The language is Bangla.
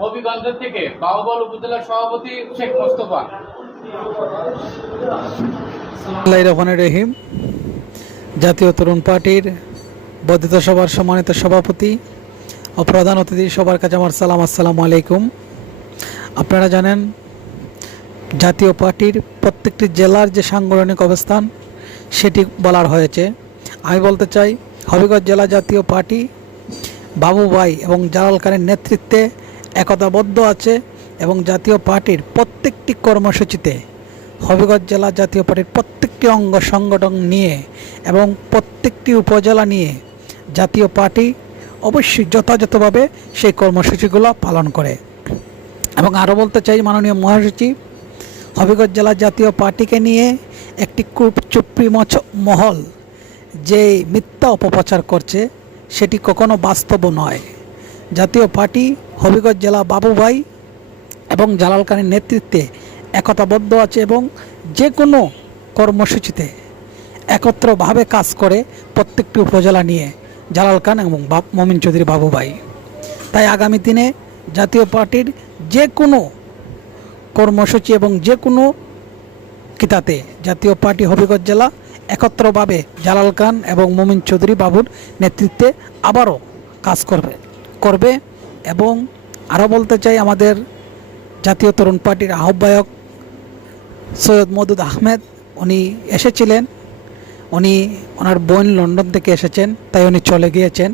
হবিগঞ্জ থেকে বাহুবল উপজেলার সভাপতি শেখ মোস্তফা। রহিম, জাতীয় তরুণ পার্টির বর্ধিত সভার সম্মানিত সভাপতি ও প্রধান অতিথি, সবার কাছে আমার সালাম, আসসালামু আলাইকুম। আপনারা জানেন জাতীয় পার্টির প্রত্যেকটি জেলার যে সাংগঠনিক অবস্থান সেটি বলার হয়েছে। আমি বলতে চাই, হবিগঞ্জ জেলা জাতীয় পার্টি বাবু ভাই এবং জালাল খানের নেতৃত্বে একতাবদ্ধ আছে এবং জাতীয় পার্টির প্রত্যেকটি কর্মসূচিতে হবিগঞ্জ জেলা জাতীয় পার্টির প্রত্যেকটি অঙ্গ সংগঠন নিয়ে এবং প্রত্যেকটি উপজেলা নিয়ে জাতীয় পার্টি অবশ্যই যথাযথভাবে সেই কর্মসূচিগুলো পালন করে। এবং আরও বলতে চাই, মাননীয় মহাসচিব হবিগঞ্জ জেলা জাতীয় পার্টিকে নিয়ে একটি খুব চুপ্পি মহল যে মিথ্যা অপপ্রচার করছে সেটি কখনো বাস্তব নয়। জাতীয় পার্টি হবিগঞ্জ জেলা বাবু ভাই এবং জালাল খানের নেতৃত্বে একতাবদ্ধ আছে এবং যে কোনো কর্মসূচিতে একত্রভাবে কাজ করে প্রত্যেকটি উপজেলা নিয়ে জালাল খান এবং মমিন চৌধুরী বাবু ভাই। তাই আগামী দিনে জাতীয় পার্টির যে কোনো কর্মসূচি এবং যে কোনো কিতাতে জাতীয় পার্টি হবিগঞ্জ জেলা একত্রভাবে জালাল খান এবং মমিন চৌধুরী বাবুর নেতৃত্বে আবারও কাজ করবে। এবং আরও বলতে চাই, আমাদের জাতীয় তরুণ পার্টির আহ্বায়ক সৈয়দ মওদুদ আহমেদ উনি এসেছিলেন, ওনার বোন লন্ডন থেকে এসেছেন, তাই উনি চলে গিয়েছেন।